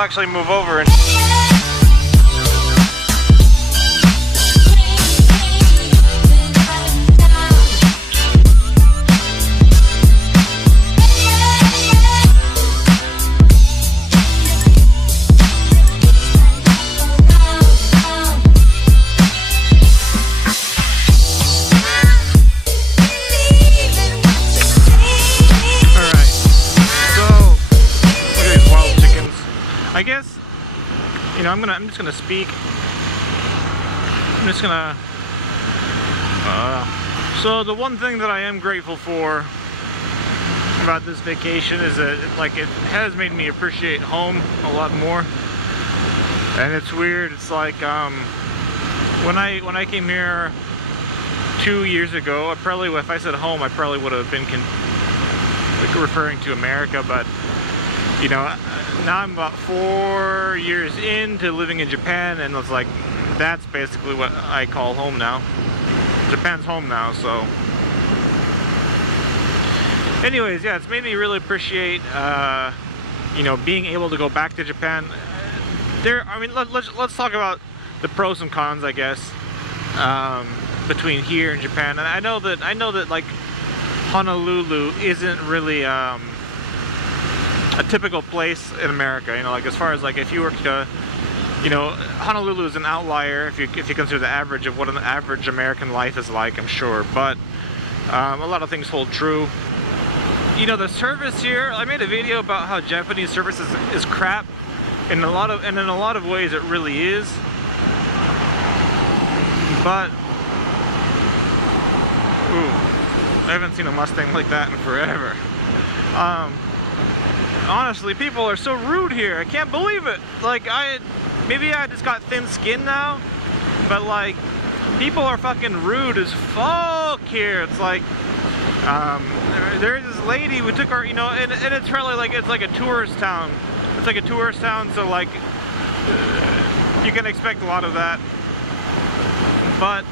actually move over and I guess, you know, I'm just gonna speak. I'm just gonna. So the one thing that I am grateful for about this vacation is that it has made me appreciate home a lot more. And it's weird. It's like when I came here 2 years ago, if I said home, I probably would have been referring to America, but you know. Now I'm about 4 years into living in Japan, and it's like that's basically what I call home now. Japan's home now, so. Anyways, yeah, it's made me really appreciate, you know, being able to go back to Japan. I mean, let's talk about the pros and cons, I guess, between here and Japan. And I know that like Honolulu isn't really. A typical place in America, you know, like as far as like if you were to, you know, Honolulu is an outlier if you consider the average of what an average American life is like, I'm sure, but a lot of things hold true. You know, the service here, I made a video about how Japanese service is crap, and in a lot of ways it really is, but ooh, I haven't seen a Mustang like that in forever. Honestly, people are so rude here. I can't believe it. Like, maybe I just got thin skin now, but like, people are fucking rude as fuck here. It's like, there's this lady, we took her, you know, and it's really like, it's like a tourist town. It's like a tourist town, so like, you can expect a lot of that. But,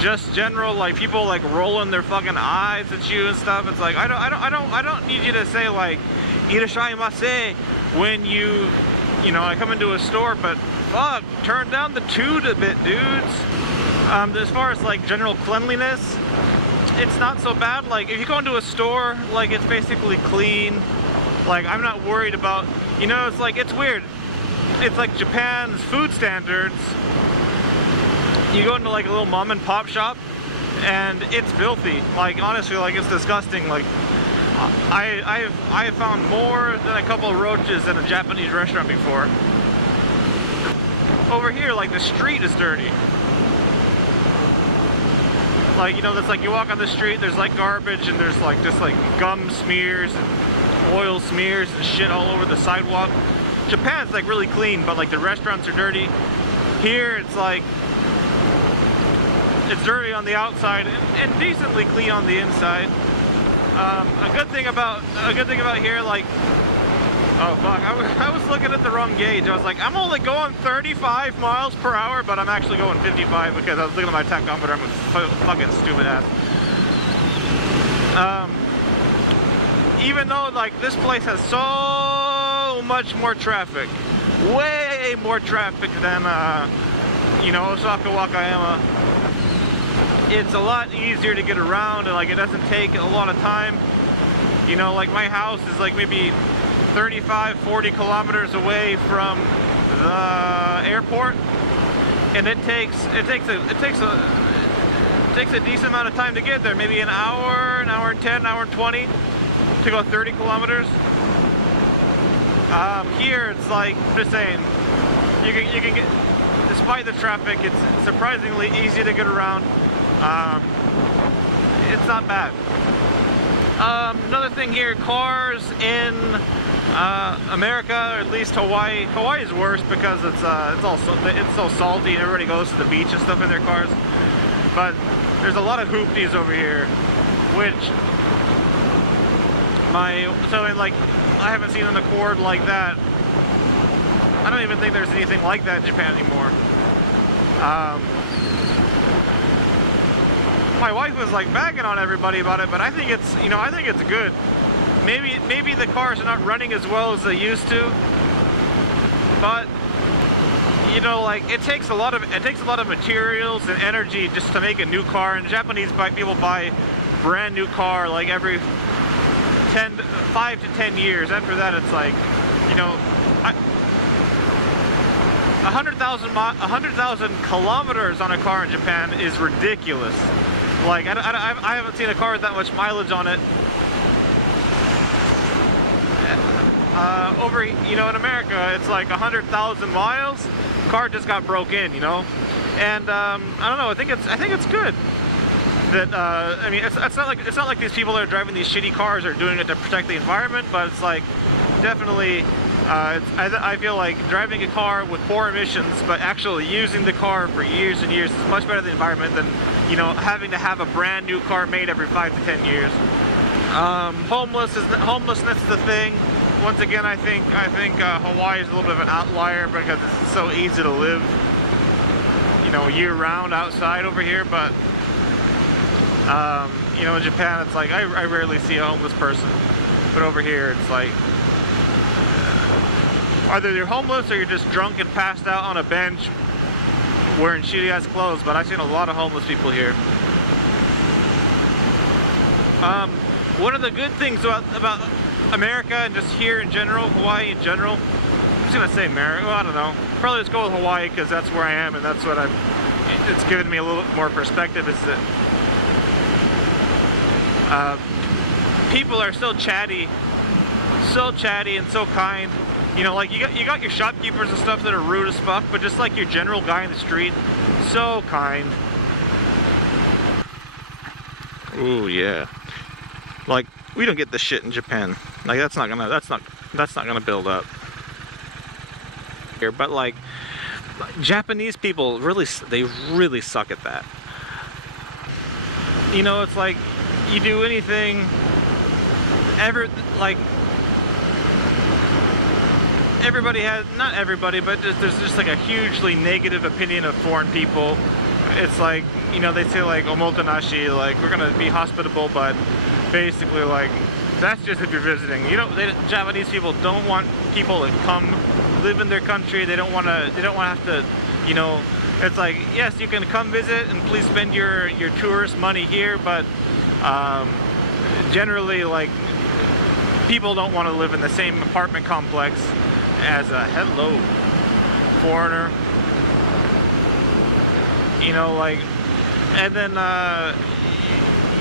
just general, like, people like rolling their fucking eyes at you and stuff. It's like, I don't need you to say like "irashaimase" when you know, I come into a store, but fuck, turn down the toot a bit, dudes. As far as like general cleanliness, it's not so bad. Like, if you go into a store, like, it's basically clean. Like, I'm not worried about, you know, it's like, it's weird. It's like Japan's food standards. You go into like a little mom and pop shop and it's filthy. Like, honestly, like, it's disgusting. Like, I have found more than a couple of roaches at a Japanese restaurant before. Over here, like, the street is dirty. Like, you know, that's like, you walk on the street, there's like garbage, and there's like just like gum smears and oil smears and shit all over the sidewalk. Japan's like really clean, but like the restaurants are dirty. Here it's like, it's dirty on the outside and decently clean on the inside. A good thing about here, like, oh fuck, I was looking at the wrong gauge. I was like, I'm only going 35 miles per hour, but I'm actually going 55 because I was looking at my tachometer. I'm a fucking stupid ass. Even though, like, this place has so much more traffic, way more traffic than, you know, Osaka, Wakayama. It's a lot easier to get around, and like, it doesn't take a lot of time. You know, like, my house is like maybe 35-40 kilometers away from the airport, and it takes a decent amount of time to get there. Maybe an hour and 10, an hour and 20 to go 30 kilometers. Here it's like, just saying, you can get, despite the traffic, it's surprisingly easy to get around. It's not bad. Another thing here, cars in America, or at least Hawaii. Hawaii is worse because it's so salty and everybody goes to the beach and stuff in their cars. But there's a lot of hoopties over here, which like, I haven't seen an Accord like that. I don't even think there's anything like that in Japan anymore. My wife was like bagging on everybody about it, but I think it's, you know, I think it's good. maybe the cars are not running as well as they used to, but you know, like it takes a lot of materials and energy just to make a new car. And Japanese people buy brand new car like every 5 to 10 years. After that, it's like, you know, 100,000 kilometers on a car in Japan is ridiculous. Like I haven't seen a car with that much mileage on it. Over, you know, in America, it's like 100,000 miles. Car just got broke in, you know, and I don't know. I think it's good that I mean, it's not like these people that are driving these shitty cars are doing it to protect the environment, but it's like definitely. I feel like driving a car with poor emissions, but actually using the car for years and years is much better for the environment than, you know, having to have a brand new car made every 5 to 10 years. Homelessness is the thing. Once again, I think Hawaii is a little bit of an outlier because it's so easy to live, you know, year-round outside over here. But you know, in Japan, it's like I rarely see a homeless person, but over here, it's like either you're homeless or you're just drunk and passed out on a bench wearing shitty-ass clothes. But I've seen a lot of homeless people here. One of the good things about America and just here in general, Hawaii in general, I'm just gonna say America, well, I don't know, probably just go with Hawaii because that's where I am and that's what it's given me a little more perspective, is that people are so chatty and so kind. You know, like you got your shopkeepers and stuff that are rude as fuck, but just like your general guy in the street, so kind. Ooh, yeah. Like, we don't get this shit in Japan. Like that's not gonna build up here. But like Japanese people really suck at that. You know, it's like you do anything everybody has, not everybody, but there's just like a hugely negative opinion of foreign people. It's like, you know, they say like omotenashi, like we're gonna be hospitable, but basically like that's just if you're visiting. You know, Japanese people don't want people to come live in their country. They don't want to have to, you know, it's like, yes, you can come visit and please spend your tourist money here, but generally like people don't want to live in the same apartment complex as a hello foreigner, you know, like, and then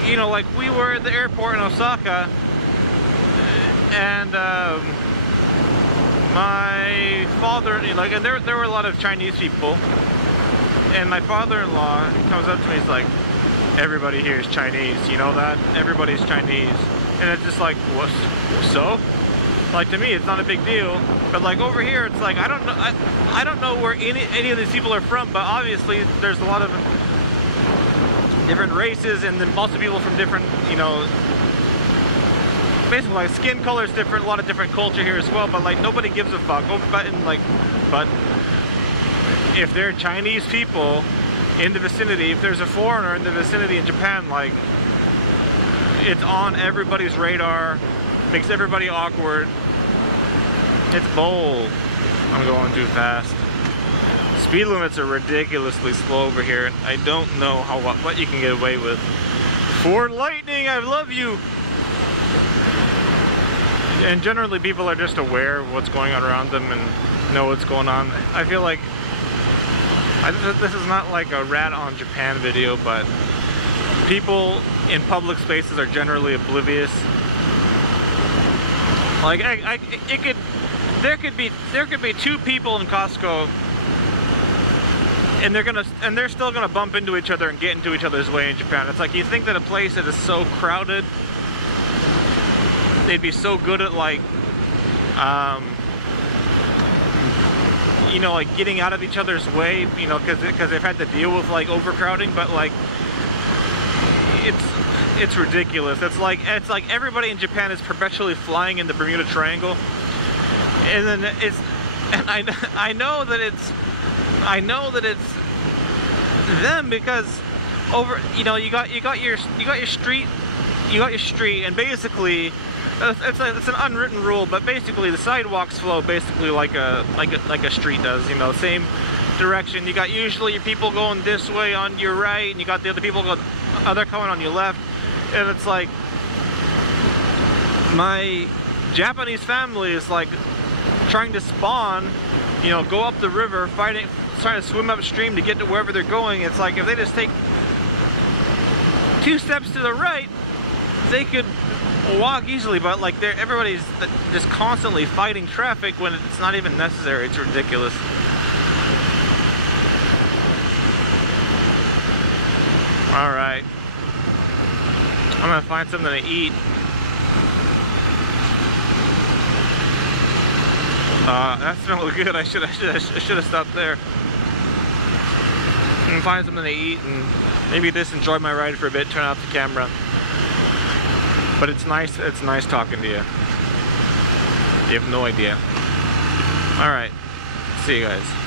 you know, like we were at the airport in Osaka and my father, like, and there were a lot of Chinese people, and my father-in-law comes up to me, he's like, everybody here is Chinese, you know that? Everybody's Chinese. And it's just like, what? So? Like, to me, it's not a big deal. But like over here, it's like, I don't know where any of these people are from, but obviously there's a lot of different races and then also people from different, you know, basically like skin color is different, a lot of different culture here as well, but like nobody gives a fuck. But if there are Chinese people in the vicinity, if there's a foreigner in the vicinity in Japan, like it's on everybody's radar, makes everybody awkward. It's bold. I'm going too fast. Speed limits are ridiculously slow over here. I don't know what you can get away with. Ford Lightning, I love you. And generally people are just aware of what's going on around them and know what's going on. I feel like this is not like a rat on Japan video, but people in public spaces are generally oblivious. Like there could be two people in Costco, and they're still gonna bump into each other and get into each other's way in Japan. It's like, you think that a place that is so crowded, they'd be so good at like, you know, like getting out of each other's way, you know, because they've had to deal with like overcrowding. But like, it's ridiculous. It's like everybody in Japan is perpetually flying in the Bermuda Triangle, and then I know that it's them, because over, you know, you got your street, and basically it's an unwritten rule, but basically the sidewalks flow basically like a street does. You know, same direction. You got usually your people going this way on your right, and you got the other people going, they're coming on your left, and it's like my Japanese family is like trying to spawn, you know, go up the river, trying to swim upstream to get to wherever they're going. It's like if they just take 2 steps to the right, they could walk easily, but like everybody's just constantly fighting traffic when it's not even necessary. It's ridiculous. All right, I'm gonna find something to eat. That smelled good. I should have stopped there and find something to eat, and maybe just enjoy my ride for a bit. Turn off the camera. But it's nice. It's nice talking to you. You have no idea. All right. See you guys.